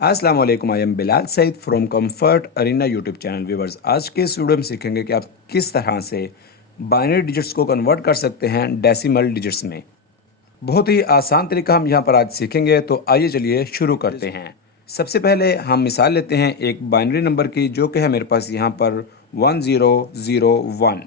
अस्सलाम वालेकुम, I am Bilal Saeed from comfort arena YouTube channel. Viewers, आज के इस वीडियो में सीखेंगे कि आप किस तरह से बाइनरी डिजिट्स को कन्वर्ट कर सकते हैं डेसिमल डिजिट्स में। बहुत ही आसान तरीका हम यहाँ पर आज सीखेंगे, तो आइए चलिए शुरू करते हैं। सबसे पहले हम मिसाल लेते हैं एक बाइनरी नंबर की, जो कि है मेरे पास यहाँ पर 1001।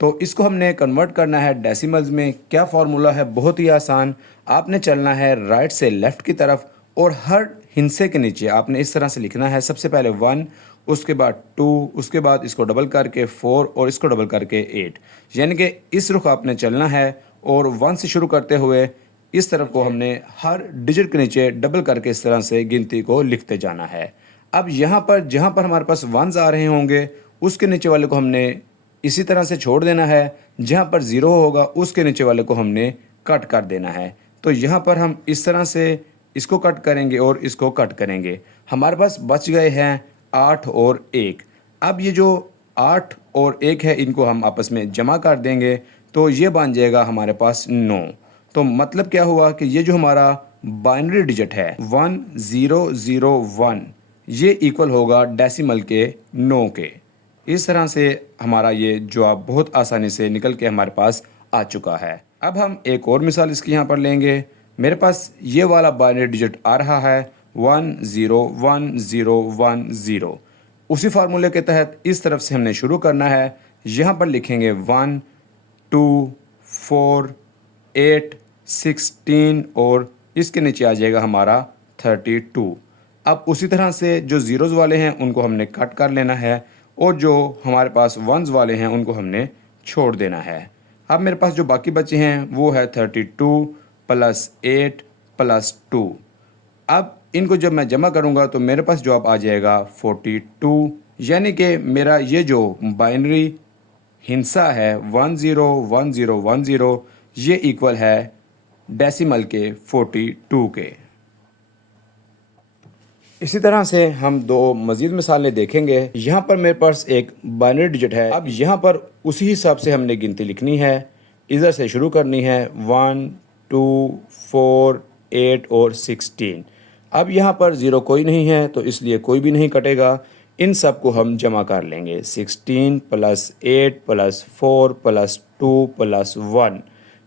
तो इसको हमने कन्वर्ट करना है डेसिमल्स में। क्या फार्मूला है? बहुत ही आसान। आपने चलना है राइट से लेफ़्ट की तरफ और हर हिंसे के नीचे आपने इस तरह से लिखना है। सबसे पहले 1, उसके बाद 2, उसके बाद इसको डबल करके 4 और इसको डबल करके 8, यानी कि इस रुख आपने चलना है और 1 से शुरू करते हुए इस तरफ को हमने हर डिजिट के नीचे डबल करके इस तरह से गिनती को लिखते जाना है। अब यहाँ पर जहाँ पर हमारे पास 1s आ रहे होंगे उसके नीचे वाले को हमने इसी तरह से छोड़ देना है। जहाँ पर 0 होगा उसके नीचे वाले को हमने कट कर देना है। तो यहाँ पर हम इस तरह से इसको कट करेंगे और इसको कट करेंगे। हमारे पास बच गए हैं 8 और 1। अब ये जो 8 और 1 है इनको हम आपस में जमा कर देंगे, तो ये बन जाएगा हमारे पास 9। तो मतलब क्या हुआ कि ये जो हमारा बाइनरी डिजिट है 1001, ये इक्वल होगा डेसिमल के 9 के। इस तरह से हमारा ये जवाब बहुत आसानी से निकल के हमारे पास आ चुका है। अब हम एक और मिसाल इसकी यहाँ पर लेंगे। मेरे पास ये वाला बाइनरी डिजिट आ रहा है 101010। उसी फार्मूले के तहत इस तरफ से हमने शुरू करना है। यहाँ पर लिखेंगे 1 2 4 8 16 और इसके नीचे आ जाएगा हमारा 32। अब उसी तरह से जो ज़ीरोज़ वाले हैं उनको हमने कट कर लेना है और जो हमारे पास 1s वाले हैं उनको हमने छोड़ देना है। अब मेरे पास जो बाकी बचे हैं वो है 32 + 8 + 2। अब इनको जब मैं जमा करूंगा तो मेरे पास जवाब आ जाएगा 42, यानी कि मेरा ये जो बाइनरी हिंसा है 101010, ये इक्वल है डेसिमल के 42 के। इसी तरह से हम दो मज़ीद मिसालें देखेंगे। यहाँ पर मेरे पास एक बाइनरी डिजिट है। अब यहाँ पर उसी हिसाब से हमने गिनती लिखनी है। इधर से शुरू करनी है 1 2 4 8 और 16। अब यहाँ पर 0 कोई नहीं है तो इसलिए कोई भी नहीं कटेगा। इन सब को हम जमा कर लेंगे। 16 + 8 + 4 + 2 + 1,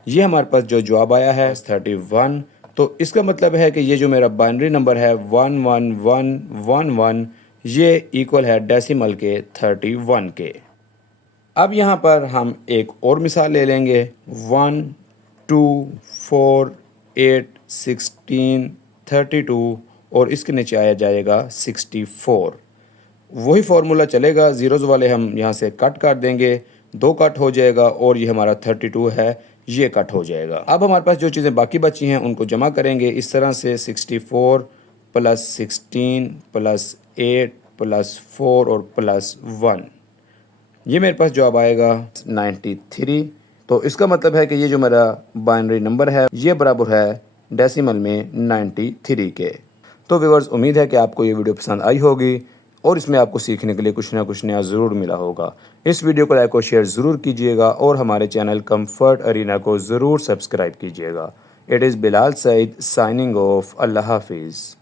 ये हमारे पास जो जवाब आया है 31। तो इसका मतलब है कि ये जो मेरा बाइनरी नंबर है 11111, ये इक्वल है डेसिमल के 31 के। अब यहाँ पर हम एक और मिसाल ले लेंगे 1 2 4 8 16 32 और इसके नीचे आया जाएगा 64। वही फार्मूला चलेगा। ज़ीरोज़ वाले हम यहाँ से कट कर देंगे, 2 कट हो जाएगा और ये हमारा 32 है, ये कट हो जाएगा। अब हमारे पास जो चीज़ें बाकी बची हैं उनको जमा करेंगे इस तरह से 64 + 16 + 8 + 4 और +1, ये मेरे पास जवाब आएगा 93। तो इसका मतलब है कि ये जो मेरा बाइनरी नंबर है ये बराबर है डेसिमल में 93 के। तो व्यूअर्स, उम्मीद है कि आपको ये वीडियो पसंद आई होगी और इसमें आपको सीखने के लिए कुछ ना कुछ नया ज़रूर मिला होगा। इस वीडियो को लाइक और शेयर ज़रूर कीजिएगा और हमारे चैनल कंफर्ट अरीना को ज़रूर सब्सक्राइब कीजिएगा। It is Bilal Saeed signing off. अल्लाह हाफिज़।